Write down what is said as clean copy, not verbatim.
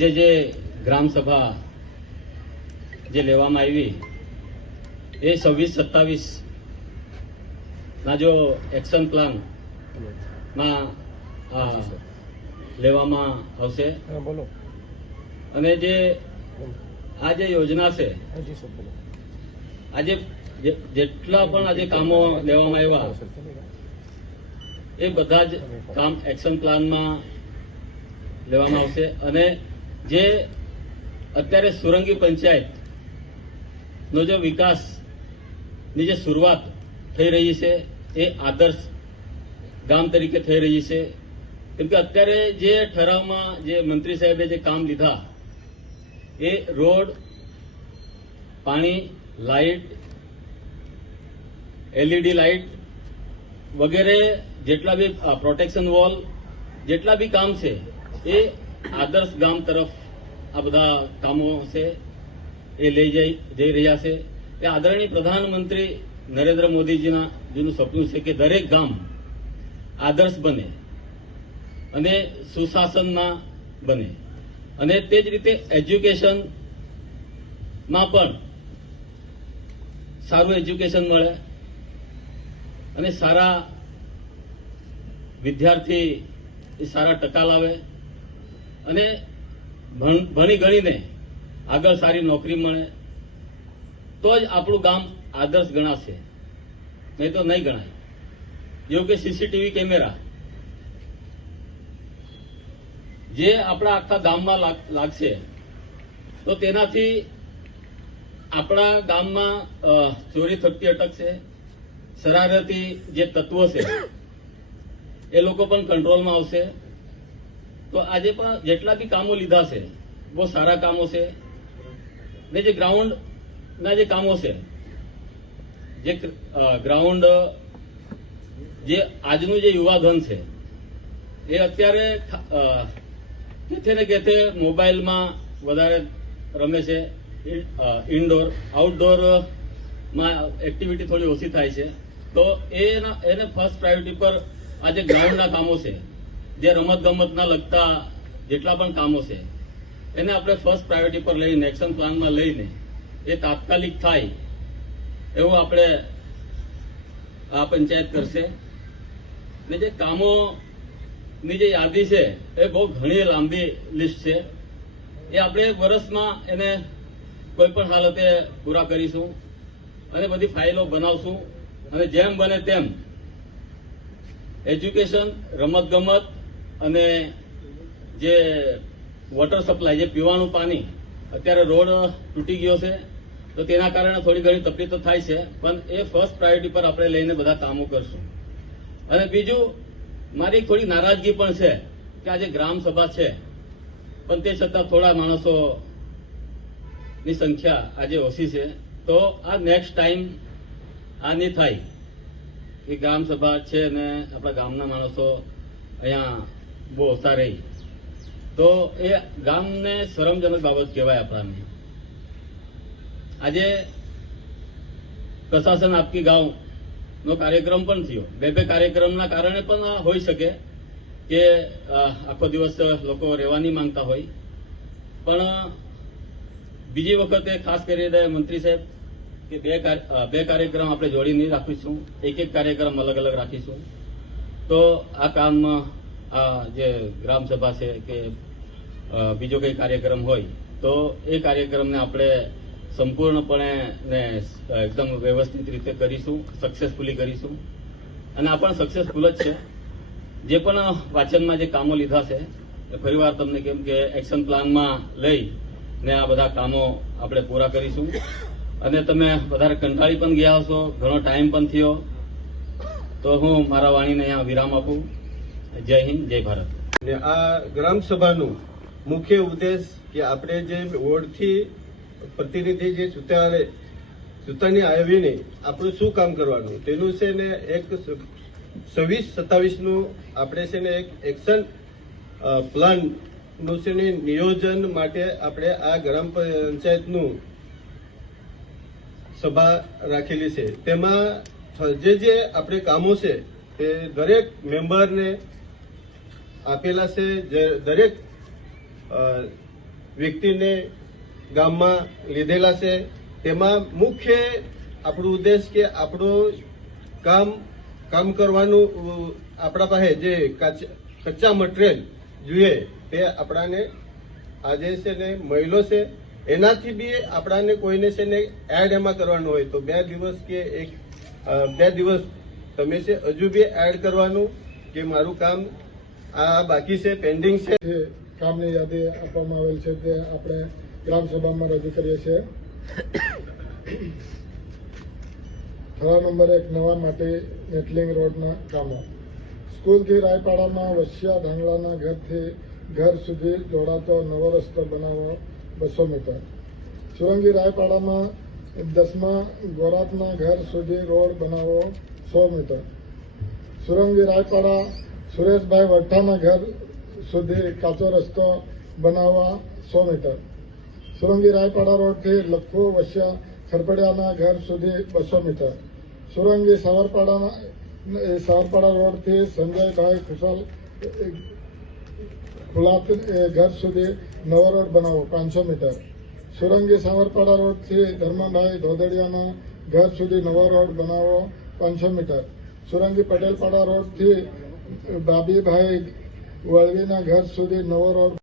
આજે જે ગ્રામસભા જે લેવામાં આવી એ 26-27 ના જો એક્શન પ્લાન માં લેવામાં આવશે અને જે આ જે યોજના છે આજે જેટલા પણ આજે કામો લેવામાં આવ્યા એ બધા જ કામ એક્શન પ્લાનમાં લેવામાં આવશે અને જે અત્યારે સુરંગી પંચાયત નો જે વિકાસની જે શરૂઆત થઈ રહી છે એ આદર્શ ગામ તરીકે થઈ રહી છે કેમ કે અત્યારે જે ઠરાવમાં જે મંત્રી સાહેબે જે કામ લીધા એ રોડ, પાણી, લાઇટ, એલઈડી લાઇટ વગેરે જેટલા બી પ્રોટેક્શન વોલ જેટલા બી કામ છે એ આદર્શ ગામ તરફ આ બધા કામો છે એ લઈ જઈ રહ્યા છે. એ આદરણીય પ્રધાનમંત્રી નરેન્દ્ર મોદીજીનું સપનું છે કે દરેક ગામ આદર્શ બને અને સુશાસનમાં બને અને તે જ રીતે એજ્યુકેશનમાં પણ સારું એજ્યુકેશન મળે અને સારા વિદ્યાર્થી સારા ટકા લાવે અને ભણી ગણીને આગળ સારી નોકરી મળે તો જ આપણું ગામ આદર્શ ગણાશે, નહીં તો નહીં ગણાય. જેવું કે સીસીટીવી કેમેરા જે આપણા આખા ગામમાં લાગશે તો તેનાથી આપણા ગામમાં ચોરી થતી અટકશે, શરારતી જે તત્વો છે એ લોકો પણ કંટ્રોલમાં આવશે. તો આજે પણ જેટલા બી કામો લીધા છે બહુ સારા કામો છે ને જે ગ્રાઉન્ડના જે કામો છે જે ગ્રાઉન્ડ જે આજનું જે યુવાધન છે એ અત્યારે કેથે ને કેથે મોબાઈલમાં વધારે રમે છે. ઇન્ડોર આઉટડોરમાં એક્ટિવિટી થોડી ઓછી થાય છે. તો એને ફર્સ્ટ પ્રાયોરિટી પર આ જે ગ્રાઉન્ડના કામો છે જે રમત ગમતના લગતા જેટલા પણ કામો છે એને આપણે ફર્સ્ટ પ્રાયોરિટી પર લઈને એક્શન પ્લાનમાં લઈને એ તાત્કાલિક થાય એવું આપણે આ પંચાયત કરશે. ને જે કામોની જે યાદી છે એ બહુ ઘણી લાંબી લિસ્ટ છે. એ આપણે વર્ષમાં એને કોઈ પણ હાલતે પૂરા કરીશું અને બધી ફાઇલો બનાવશું અને જેમ બને તેમ એજ્યુકેશન, રમતગમત અને જે વોટર સપ્લાય જે પીવાનું પાણી અત્યારે રોડ તૂટી ગયો છે તો તેના કારણે થોડી ઘણી તકલીફ તો થાય છે પણ એ ફર્સ્ટ પ્રાયોરિટી પર આપણે લઈને બધા કામો કરશું. અને બીજું મારી થોડી નારાજગી પણ છે કે આજે ગ્રામસભા છે પણ તે છતાં થોડા માણસોની સંખ્યા આજે ઓછી છે. તો આ નેક્સ્ટ ટાઈમ આ નહીં થાય કે ગ્રામસભા છે ને આપણા ગામના માણસો અહીંયા બહુ ઓછા રહી તો એ ગામને શરમજનક બાબત કહેવાય. આપણાને આજે પ્રશાસન આપકી ગાંવ નો કાર્યક્રમ પણ થયો. બે કાર્યક્રમના કારણે પણ હોઈ શકે કે આખો દિવસ લોકો રહેવા નહીં માંગતા હોય પણ બીજી વખતે ખાસ કરીને મંત્રી સાહેબ કે બે કાર્યક્રમ આપણે જોડી નહીં રાખીશું, એક કાર્યક્રમ અલગ અલગ રાખીશું. તો આ કામ આ જે ગ્રામસભા છે કે બીજો કઈ કાર્યક્રમ હોય તો એ કાર્યક્રમને આપણે સંપૂર્ણપણે ને એકદમ વ્યવસ્થિત રીતે કરીશું, સક્સેસફુલી કરીશું. અને આ પણ સક્સેસફુલ જ છે. જે પણ વાંચનમાં જે કામો લીધા છે એ ફરીવાર તમને કેમ કે એક્શન પ્લાનમાં લઈ ને આ બધા કામો આપણે પૂરા કરીશું. અને તમે વધારે કંટાળી પણ ગયા હશો, ઘણો ટાઈમ પણ થયો, તો હું મારા વાણીને અહીંયા વિરામ આપું. જય હિન્દ, જય ભારત. આ ગ્રામસભાનું મુખ્ય ઉદ્દેશ કે આપણે જે વોર્ડથી પ્રતિનિધિ જે ચૂંટણી આવીને આપણું શું કામ કરવાનું તેનું છે ને એક 26-27 નું આપણે છે ને એક એક્શન પ્લાન નું છે ને નિયોજન માટે આપણે આ ગ્રામ પંચાયતનું સભા રાખેલી છે. તેમાં જે આપણે કામો છે તે દરેક મેમ્બરને આપેલા છે. દરેક વ્યક્તિને ગામમાં લીધેલા છે. તેમાં મુખ્ય આપણું ઉદ્દેશ કે આપણું કામ કરવાનું આપણા પાસે જે કચ્ચા મટીરિયલ જોઈએ તે આપણાને આજે છે ને મહિલો છે એનાથી બી આપણાને કોઈને છે ને એડ એમાં કરવાનું હોય તો 2 દિવસ કે 2 દિવસ તમે છે હજુ બી એડ કરવાનું કે મારું કામ આ બાકી છે, પેન્ડિંગ છે. જે કામની યાદી આપવામાં આવેલ છે તે આપણે ગ્રામસભામાં રજૂ કરીએ છીએ. ઠરાવ નંબર 1 નવા માટી નેટલિંગ રોડના કામો. સ્કૂલથી રાયપાડામાં વસિયા ધાંગડાના ઘરથી ઘર સુધી જોડાતો નવો રસ્તો બનાવો 200 મીટર. સુરંગી રાયપાડામાં 10મા ગોરાતના ઘર સુધી રોડ બનાવો 100 મીટર. સુરંગી રાયપાડા સુરેશભાઈ વઠ્ઠાના ઘર સુધી કાચો રસ્તો બનાવવા 100 મીટર. સુરંગી રાયપાડા રોડથી લખો વસિયા ખરપડિયાના ઘર સુધી 200 મીટર. સુરંગી સાવરપાડા રોડથી સંજયભાઈ ખુશાલ ખુલાત ઘર સુધી નવો રોડ બનાવો 500 મીટર. સુરંગી સાવરપાડા રોડથી ધર્મભાઈ ધોદડિયાના ઘર સુધી નવો રોડ બનાવો 500 મીટર. સુરંગી પટેલપાડા રોડથી બાબીભાઈ વળવીના ઘર સુધી નવો રોડ